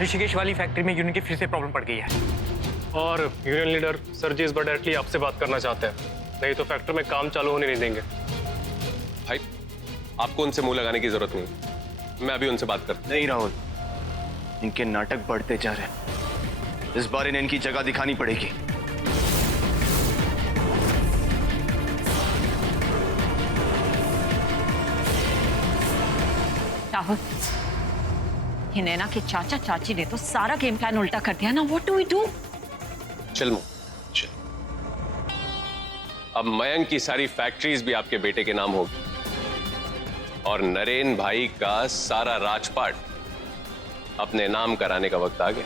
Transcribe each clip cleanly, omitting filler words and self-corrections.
ऋषिकेश वाली फैक्ट्री में यूनियन की फिर से प्रॉब्लम पड़ गई है। और यूनियन लीडर सरजीत डायरेक्टली आपसे बात करना चाहते हैं, नहीं तो फैक्ट्री में काम चालू होने नहीं देंगे। भाई आपको उनसे मुंह लगाने की जरूरत नहीं, मैं अभी उनसे बात करता हूं। नहीं राहुल, इनके नाटक बढ़ते जा रहे हैं। इस बार इन्हें इनकी जगह दिखानी पड़ेगी। राहुल, ये नैना के चाचा चाची ने तो सारा गेम प्लान उल्टा कर दिया ना। What do we do? चल मो, चल। अब मयंक की सारी फैक्ट्रीज भी आपके बेटे के नाम होगी और नरेन भाई का सारा राजपाट अपने नाम कराने का वक्त आ गया।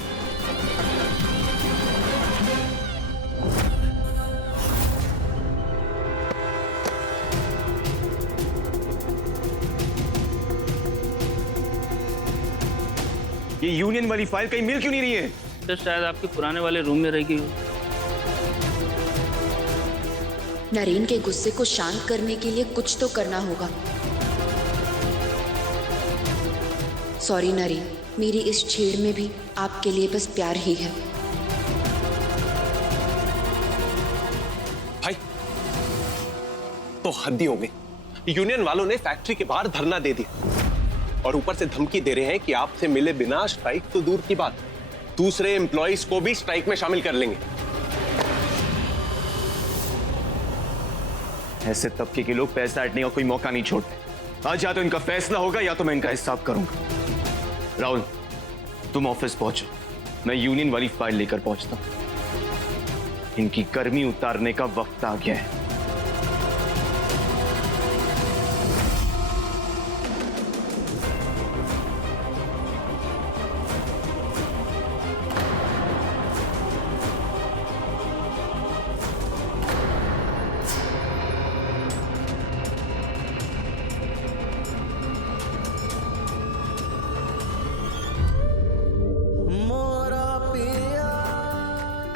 ये यूनियन वाली फाइल कहीं मिल क्यों नहीं रही है? तो शायद आपके पुराने वाले रूम में रहेगी। नरेन के गुस्से को शांत करने के लिए कुछ तो करना होगा। सॉरी नरेन, मेरी इस छेड़ में भी आपके लिए बस प्यार ही है। भाई तो हद ही हो गई। यूनियन वालों ने फैक्ट्री के बाहर धरना दे दिया और ऊपर से धमकी दे रहे हैं कि आपसे मिले बिना स्ट्राइक तो दूर की बात, दूसरे एम्प्लॉइज को भी स्ट्राइक में शामिल कर लेंगे। ऐसे तबके के लोग पैसा ऐंठने का कोई मौका नहीं छोड़ते। आज या तो इनका फैसला होगा या तो मैं इनका हिसाब करूंगा। राहुल, तुम ऑफिस पहुंचो, मैं यूनियन वाली फाइल लेकर पहुंचता हूं। इनकी गर्मी उतारने का वक्त आ गया है।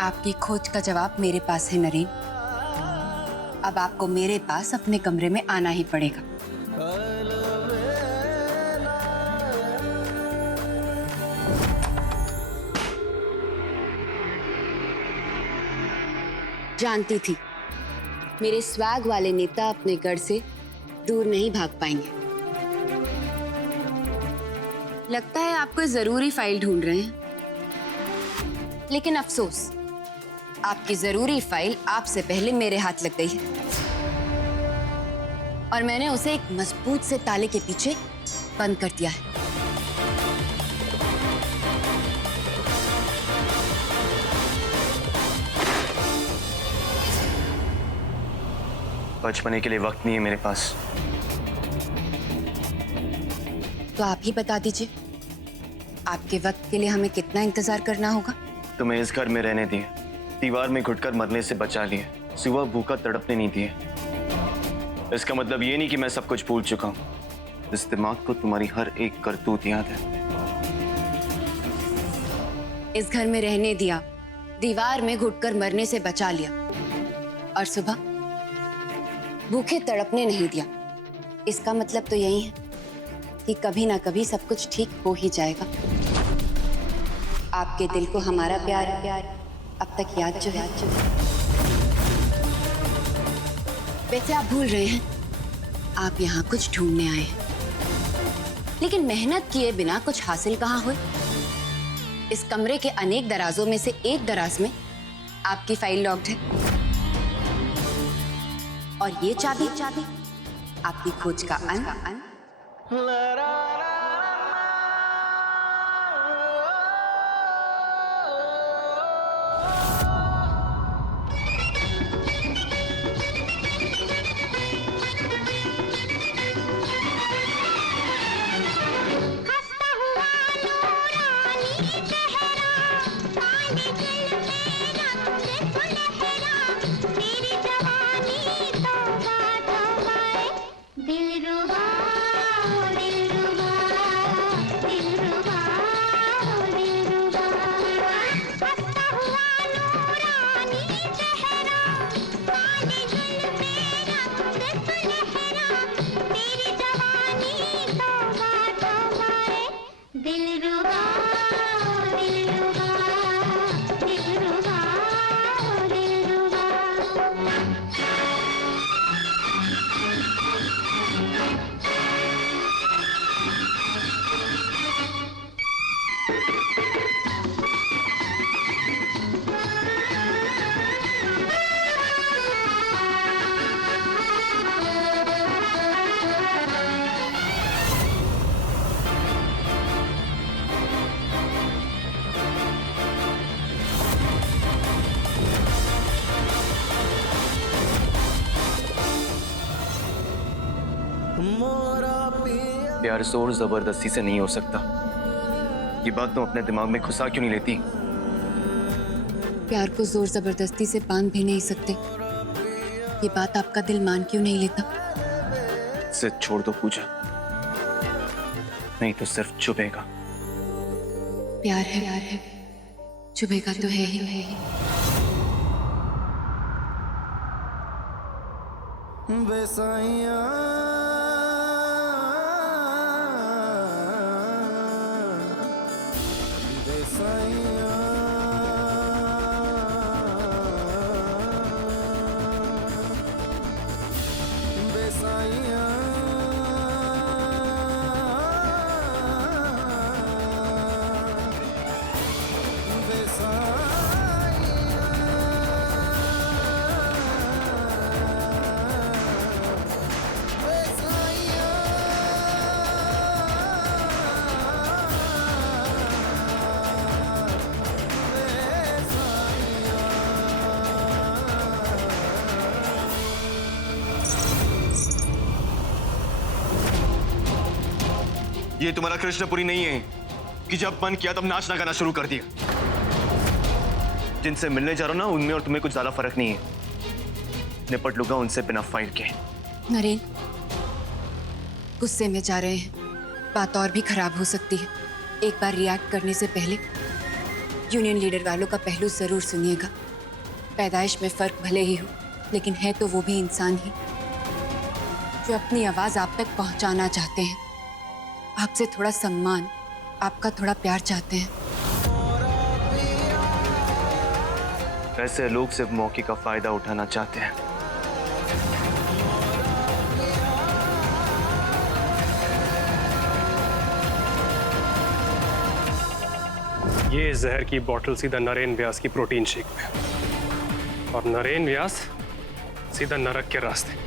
आपकी खोज का जवाब मेरे पास है नरेन। अब आपको मेरे पास अपने कमरे में आना ही पड़ेगा। जानती थी मेरे स्वैग वाले नेता अपने गढ़ से दूर नहीं भाग पाएंगे। लगता है आप कोई जरूरी फाइल ढूंढ रहे हैं, लेकिन अफसोस आपकी जरूरी फाइल आपसे पहले मेरे हाथ लग गई है और मैंने उसे एक मजबूत से ताले के पीछे बंद कर दिया है। बचपने के लिए वक्त नहीं है मेरे पास। तो आप ही बता दीजिए, आपके वक्त के लिए हमें कितना इंतजार करना होगा? तुम्हें इस घर में रहने दिए, दीवार में घुटकर मरने से बचा लिए, सुबह भूखा तड़पने नहीं दिए। इसका मतलब ये नहीं कि मैं सब कुछ भूल चुका हूं। इस दिमाग को तुम्हारी हर एक करतूत याद है। इस घर में रहने दिया, दीवार में घुटकर मरने से बचा लिया और सुबह भूखे तड़पने नहीं दिया। इसका मतलब तो यही है कि कभी ना कभी सब कुछ ठीक हो ही जाएगा। आपके दिल को हमारा प्यार अब तक याद जो है। वैसे आप भूल रहे हैं, आप यहाँ कुछ ढूंढने आए हैं, लेकिन मेहनत किए बिना कुछ हासिल कहाँ हुए। इस कमरे के अनेक दराजों में से एक दराज में आपकी फाइल लॉक्ड है और ये चाबी आपकी खोज का अंत। दिलरुबा प्यार जोर जबरदस्ती से नहीं हो सकता। ये बात तुम अपने दिमाग में घुसा क्यों नहीं लेती? प्यार को जोर जबरदस्ती से बांध भी नहीं सकते। ये बात आपका दिल मान क्यों नहीं लेता? जिद छोड़ दो पूजा, नहीं तो सिर्फ चुभेगा। प्यार है, चुभेगा तो है ही। ये तुम्हारा कृष्णपुरी नहीं है कि जब मन किया तब नाचना गाना शुरू कर दिया। जिनसे मिलने जा रहा हूं ना, उनमें और तुम्हें कुछ ज्यादा फर्क नहीं है। निपट लूंगा उनसे बिना फाइट के। नरेन, गुस्से में जा रहे हैं, बात और भी खराब हो सकती है। एक बार रिएक्ट करने से पहले यूनियन लीडर वालों का पहलू जरूर सुनिएगा। पैदाइश में फर्क भले ही हो, लेकिन है तो वो भी इंसान ही, जो अपनी आवाज आप तक पहुंचाना चाहते हैं। आपसे थोड़ा सम्मान, आपका थोड़ा प्यार चाहते हैं। ऐसे लोग सिर्फ मौके का फायदा उठाना चाहते हैं। ये जहर की बोतल सीधा नरेन व्यास की प्रोटीन शेक में, और नरेन व्यास सीधा नरक के रास्ते।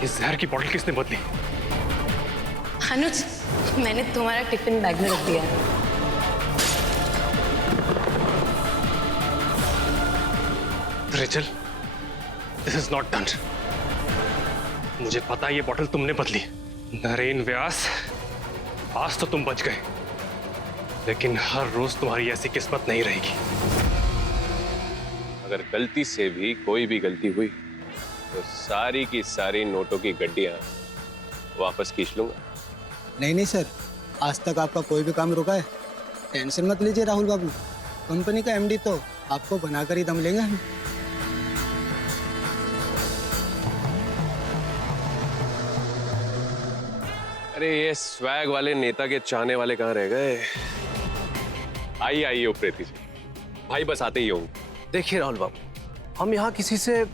इस जहर की बोतल किसने बदली? अनुज, मैंने तुम्हारा टिफिन बैग में रख दिया है। Rachel, this is not done. मुझे पता है ये बोतल तुमने बदली। नरेन व्यास, आज तो तुम बच गए, लेकिन हर रोज तुम्हारी ऐसी किस्मत नहीं रहेगी। अगर गलती से भी कोई भी गलती हुई तो सारी की सारी नोटों की गड्डियां वापस खींच लूंगा। नहीं सर, आज तक आपका कोई भी काम रुका है? टेंशन मत लीजिए राहुल बाबू, कंपनी का एमडी तो आपको बनाकर ही दम लेंगे हम। अरे ये स्वैग वाले नेता के चाहने वाले कहाँ रह गए? आइए उप्रेती जी, भाई बस आते ही होंगे। देखिए राहुल बाबू, हम यहाँ किसी से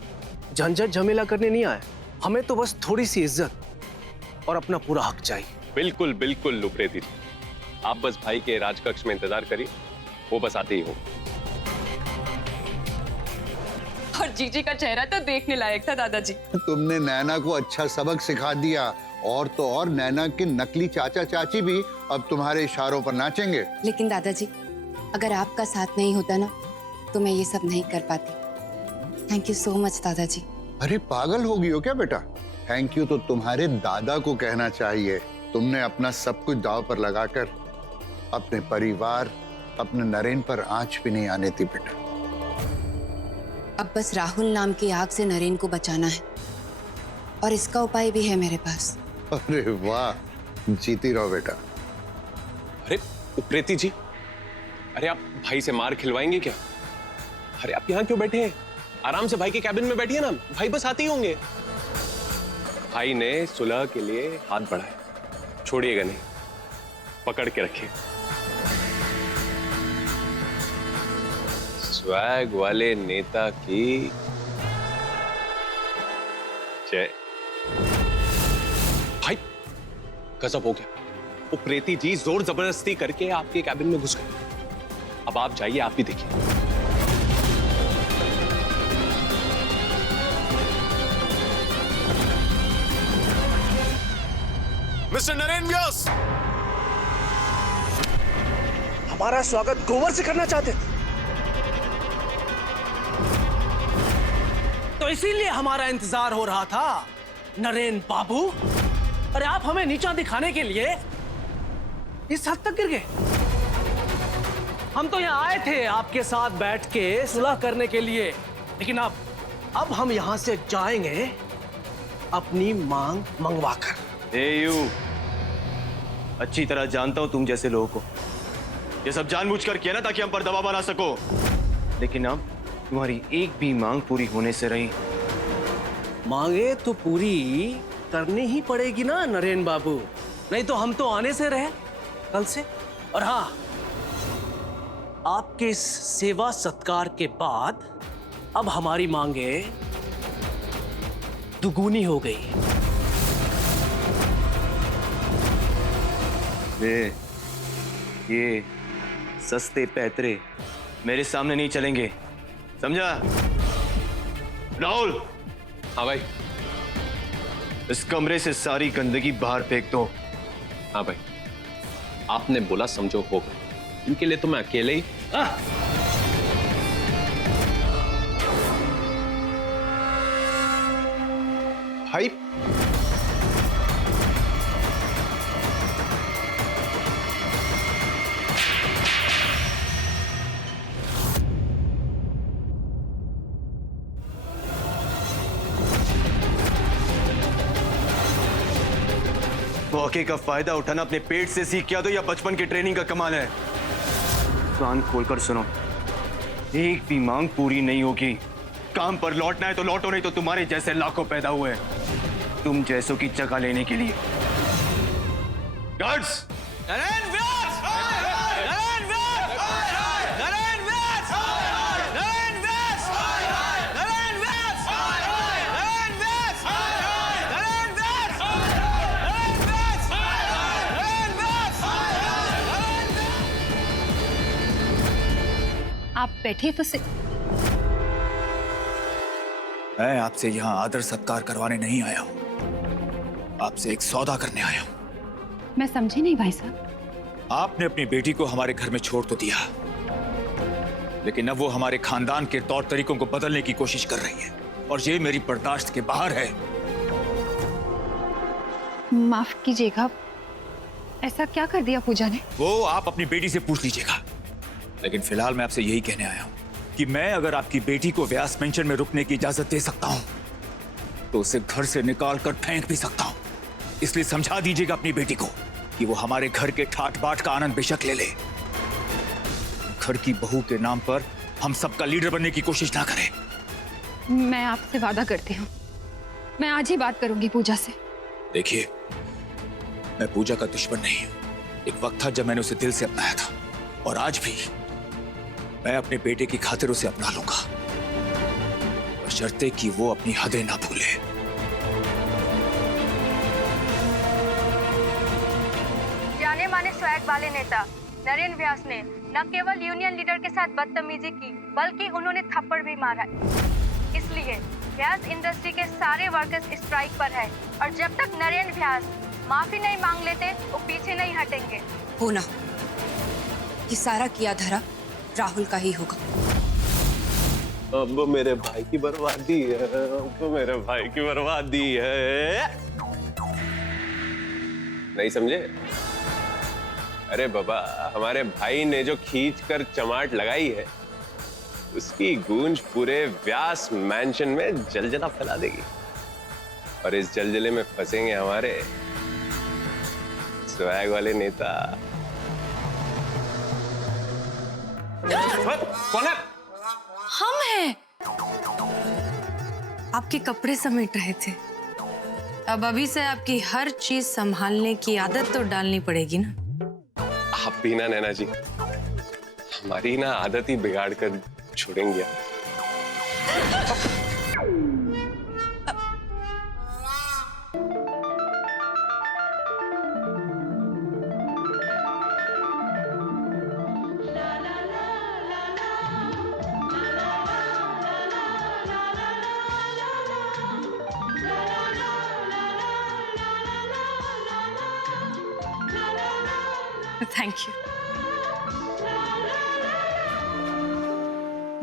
झंझट झमेला करने नहीं आए। हमें तो बस थोड़ी सी इज्जत और अपना पूरा हक चाहिए। बिल्कुल बिल्कुल उप्रेती जी, आप बस भाई के राजकक्ष में इंतजार करिए, वो बस आते ही होंगे। और जीजी का चेहरा तो देखने लायक था दादाजी। तुमने नैना को अच्छा सबक सिखा दिया, और तो और नैना के नकली चाचा चाची भी अब तुम्हारे इशारों पर नाचेंगे। लेकिन दादाजी, अगर आपका साथ नहीं होता ना, तो मैं ये सब नहीं कर पाती। थैंक यू सो मच दादाजी। अरे पागल हो गई हो क्या बेटा? थैंक यू तो तुम्हारे दादा को कहना चाहिए। तुमने अपना सब कुछ दांव पर लगाकर अपने परिवार, अपने नरेन पर आंच भी नहीं आने दी बेटा। अब बस राहुल नाम की आग से नरेन को बचाना है, और इसका उपाय भी है मेरे पास। अरे वाह, जीती रहो बेटा। अरे उप्रेती जी, अरे आप भाई से मार खिलवाएंगे क्या? अरे आप यहाँ क्यों बैठे हैं? आराम से भाई के कैबिन में बैठिए ना, भाई बस आते ही होंगे। भाई ने सुलह के लिए हाथ बढ़ाया, छोड़िएगा नहीं, पकड़ के रखिए। स्वैग वाले नेता की जय। भाई गजब हो गया, उप्रेती जी जोर जबरदस्ती करके आपके कैबिन में घुस गए। अब आप जाइए, आप भी देखिए। मिस्टर नरेन व्यास, हमारा स्वागत गोबर से करना चाहते थे, तो इसीलिए हमारा इंतजार हो रहा था नरेन बाबू। अरे आप हमें नीचा दिखाने के लिए इस हद तक गिर गए। हम तो यहाँ आए थे आपके साथ बैठ के सुलह करने के लिए, लेकिन अब हम यहाँ से जाएंगे अपनी मांग मंगवाकर। यू अच्छी तरह जानता हूं तुम जैसे लोगों को। ये सब जानबूझकर किया ना ताकि हम पर दबाव बना सको, लेकिन अब तुम्हारी एक भी मांग पूरी होने से रही। मांगे तो पूरी करनी ही पड़ेगी ना नरेन बाबू, नहीं तो हम तो आने से रहे कल से। और हाँ, आपके इस सेवा सत्कार के बाद अब हमारी मांगे दुगुनी हो गई। ये सस्ते पैतरे मेरे सामने नहीं चलेंगे, समझा? राहुल। हाँ भाई। इस कमरे से सारी गंदगी बाहर फेंक दो। हाँ भाई, आपने बोला समझो हो गया। इनके लिए तो मैं अकेले ही। भाई मौके का फायदा उठाना अपने पेट से सीख क्या दो या बचपन की ट्रेनिंग का कमाल है? कान खोलकर सुनो, एक भी मांग पूरी नहीं होगी। काम पर लौटना है तो लौटो, नहीं तो तुम्हारे जैसे लाखों पैदा हुए हैं तुम जैसों की जगह लेने के लिए। गार्ड्स! नरेन व्यास! नरेन व्यास! नरेन व्यास! नरेन व्यास! नरेन व्यास! नरेन व्यास! नरेन व्यास! नरेन व्यास! नरेन व्यास! आप बैठिए तो से। मैं आपसे यहाँ आदर सत्कार करवाने नहीं आया हूँ, आपसे एक सौदा करने आया हूँ। मैं समझी नहीं भाई साहब। आपने अपनी बेटी को हमारे घर में छोड़ तो दिया, लेकिन अब वो हमारे खानदान के तौर तरीकों को बदलने की कोशिश कर रही है, और ये मेरी बर्दाश्त के बाहर है। माफ कीजिएगा, ऐसा क्या कर दिया पूजा ने? वो आप अपनी बेटी से पूछ लीजिएगा, लेकिन फिलहाल मैं आपसे यही कहने आया हूँ कि मैं अगर आपकी बेटी को व्यास मेंशन में रुकने की इजाजत दे सकता हूँ तो उसे घर से निकाल कर फेंक भी सकता हूँ। इसलिए समझा दीजिएगा अपनी बेटी को कि वो हमारे घर के ठाट बाट का आनंद बेशक ले ले, घर की बहू के नाम पर हम सबका लीडर बनने की कोशिश ना करे। मैं आपसे वादा करती हूँ, मैं आज ही बात करूंगी पूजा से। देखिए, मैं पूजा का दुश्मन नहीं हूं। एक वक्त था जब मैंने उसे दिल से अपनाया था, और आज भी मैं अपने बेटे की खातिर उसे अपना लूंगा, बशर्ते कि वो अपनी हदें ना भूले। जाने माने स्वैग वाले नेता नरेन व्यास ने न केवल यूनियन लीडर के साथ बदतमीजी की, बल्कि उन्होंने थप्पड़ भी मारा। इसलिए व्यास इंडस्ट्री के सारे वर्कर्स स्ट्राइक पर है, और जब तक नरेन व्यास माफी नहीं मांग लेते वो पीछे नहीं हटेंगे। होना ये सारा किया धरा राहुल का ही होगा। अब मेरे भाई की बर्बादी है, अब मेरे भाई की बर्बादी है। नहीं समझे? अरे बाबा, हमारे भाई ने जो खींच कर चमाट लगाई है उसकी गूंज पूरे व्यास मैंशन में जलजला फैला देगी, और इस जलजले में फंसेंगे हमारे स्वैग वाले नेता। कौन है? हम हैं। आपके कपड़े समेट रहे थे। अब अभी से आपकी हर चीज संभालने की आदत तो डालनी पड़ेगी ना। आप भी ना नैना जी, हमारी ना आदत ही बिगाड़ कर छोड़ेंगे। Thank you.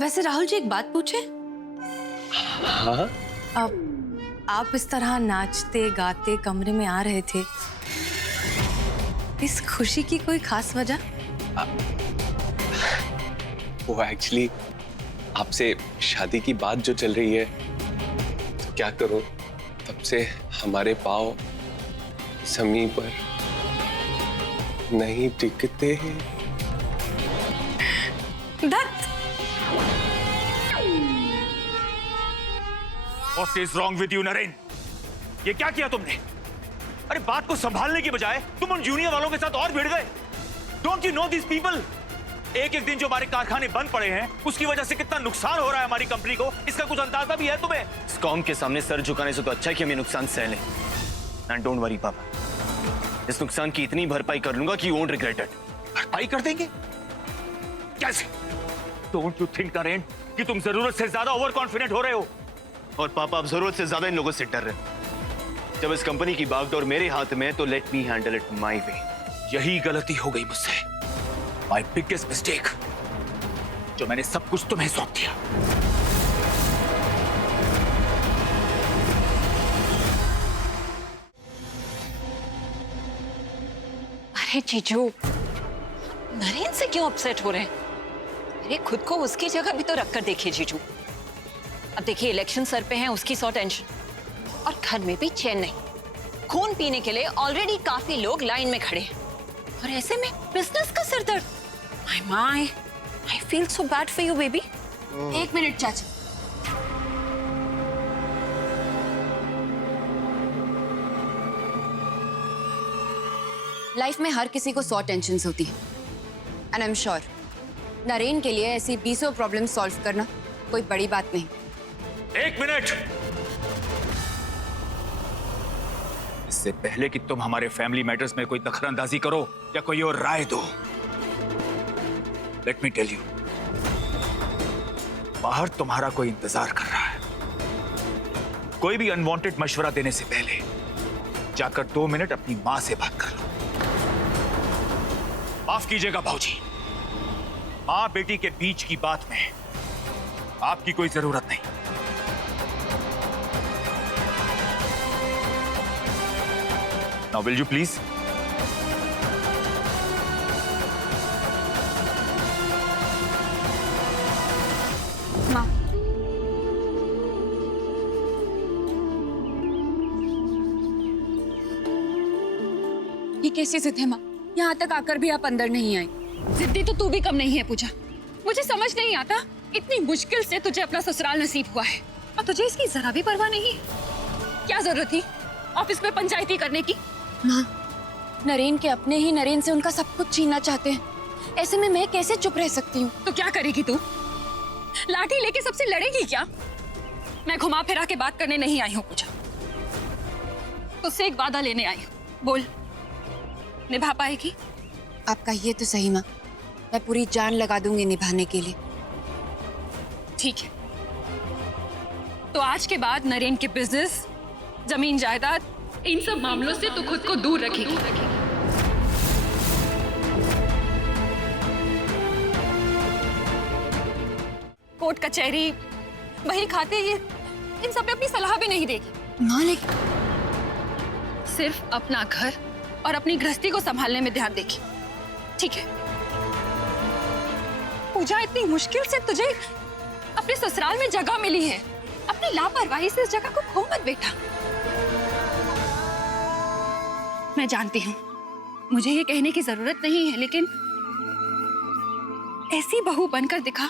वैसे राहुल जी एक बात पूछे? हाँ? अब आप इस तरह नाचते गाते कमरे में आ रहे थे, इस खुशी की कोई खास वजह? वो एक्चुअली आपसे शादी की बात जो चल रही है, तो क्या करो, तब से हमारे पाँव जमीन पर नहीं टिकते हैं। Dutt! What is wrong with you, Naren? ये क्या किया तुमने? अरे बात को संभालने की बजाय तुम उन जूनियर वालों के साथ और भिड़ गए। Don't you know these people? एक एक दिन जो हमारे कारखाने बंद पड़े हैं, उसकी वजह से कितना नुकसान हो रहा है हमारी कंपनी को, इसका कुछ अंदाजा भी है तुम्हें? इस कौम के सामने सर झुकाने से तो अच्छा है कि हम ये नुकसान सह लें। एंड डोंट वरी पापा, इस नुकसान की इतनी भरपाई कर लूंगा कि यू वोंट रिग्रेट इट। भरपाई कर देंगे? कैसे? Don't you think, नरेन, कि तुम जरूरत से ज्यादा ओवर कॉन्फिडेंट हो रहे हो? और पापा आप जरूरत से ज्यादा इन लोगों से डर रहे हैं। जब इस कंपनी की बागडोर मेरे हाथ में है तो let me handle it my way. यही गलती हो गई मुझसे, माय बिगेस्ट मिस्टेक, जो मैंने सब कुछ तुम्हें सौंप दिया। अरे जीजू, नरेन से क्यों अपसेट हो रहे हैं? अरे खुद को उसकी जगह भी तो रखकर देखिए जीजू। अब देखिए इलेक्शन सर पे है, उसकी सौ टेंशन, और घर में भी चैन नहीं। खून पीने के लिए ऑलरेडी काफी लोग लाइन में खड़े हैं, और ऐसे में बिजनेस का सिरदर्द। My I feel so bad for you baby. एक मिनट चाचा, लाइफ में हर किसी को 100 टेंशन्स होती है, and I am sure Naren के लिए ऐसी 20 प्रॉब्लम सॉल्व करना कोई बड़ी बात नहीं। एक मिनट, इससे पहले कि तुम हमारे फैमिली मैटर्स में कोई दखलंदाजी करो या कोई और राय दो, लेट मी टेल यू, बाहर तुम्हारा कोई इंतजार कर रहा है। कोई भी अनवांटेड मशवरा देने से पहले जाकर 2 मिनट अपनी मां से बात कर लो। माफ कीजिएगा भाऊजी, मां बेटी के बीच की बात में आपकी कोई जरूरत नहीं। Now will you please? माँ, ये कैसी जिद है माँ? यहाँ तक आकर भी आप अंदर नहीं आई। जिद्दी तो तू भी कम नहीं है पूजा। मुझे समझ नहीं आता, इतनी मुश्किल से तुझे अपना ससुराल नसीब हुआ है और तुझे इसकी जरा भी परवाह नहीं है। क्या जरूरत थी ऑफिस में पंचायती करने की? माँ, नरेन के अपने ही नरेन से उनका सब कुछ छीनना चाहते हैं। ऐसे में मैं कैसे चुप रह सकती हूँ? तो क्या करेगी तू? लाठी लेके सबसे लड़ेगी क्या? मैं घुमा फिरा के बात करने नहीं आई हूँ पूजा, तुझसे एक वादा लेने आई हूँ। बोल, निभा पाएगी? आप कहिए तो सही माँ, मैं पूरी जान लगा दूंगी निभाने के लिए। ठीक है, तो आज के बाद नरेन के बिजनेस, जमीन जायदाद, इन सब मामलों से तू खुद को दूर रखेगी। कोर्ट कचहरी, बही खाते, ये इन सब पे अपनी सलाह भी नहीं देगी। माँ, लेकिन सिर्फ अपना घर और अपनी गृहस्थी को संभालने में ध्यान देगी, ठीक है? पूजा, इतनी मुश्किल से तुझे अपने ससुराल में जगह मिली है, अपनी लापरवाही से इस जगह को खो मत बेटा। मैं जानती हूँ मुझे ये कहने की जरूरत नहीं है, लेकिन ऐसी बहू बनकर दिखा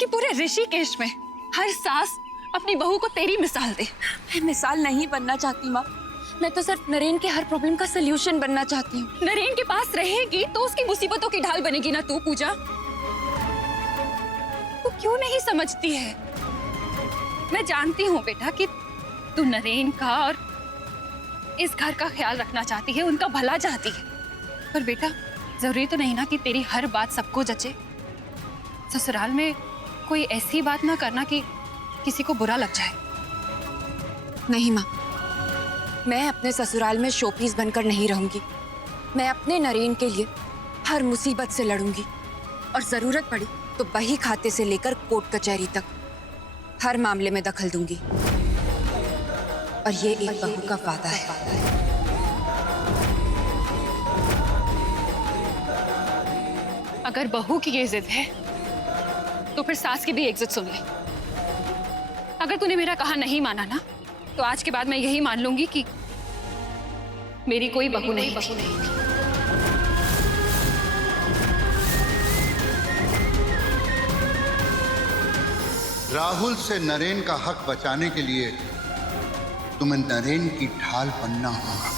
कि पूरे ऋषिकेश में हर सास अपनी बहू को तेरी मिसाल दे। मैं मिसाल नहीं बनना चाहती माँ, मैं तो सिर्फ नरेन के हर प्रॉब्लम का सलूशन बनना चाहती हूँ। नरेन के पास रहेगी तो उसकी मुसीबतों की ढाल बनेगी ना तू पूजा। तू क्यों नहीं समझती है? मैं जानती हूँ बेटा कि तू नरेन का और इस घर का ख्याल रखना चाहती है, उनका भला चाहती है, पर बेटा जरूरी तो नहीं ना कि तेरी हर बात सबको जचे। ससुराल में कोई ऐसी बात ना करना कि किसी को बुरा लग जाए। नहीं माँ, मैं अपने ससुराल में शोपीस बनकर नहीं रहूंगी। मैं अपने नरेन के लिए हर मुसीबत से लड़ूंगी और जरूरत पड़ी तो बही खाते से लेकर कोर्ट कचहरी तक हर मामले में दखल दूंगी। और ये एक बहू का वादा है। अगर बहू की ये जिद है तो फिर सास की भी एक जिद सुन ले। अगर तूने मेरा कहा नहीं माना ना, तो आज के बाद मैं यही मान लूंगी कि मेरी कोई बहू नहीं थी। राहुल से नरेन का हक बचाने के लिए तुम्हें नरेन की ढाल बनना होगा।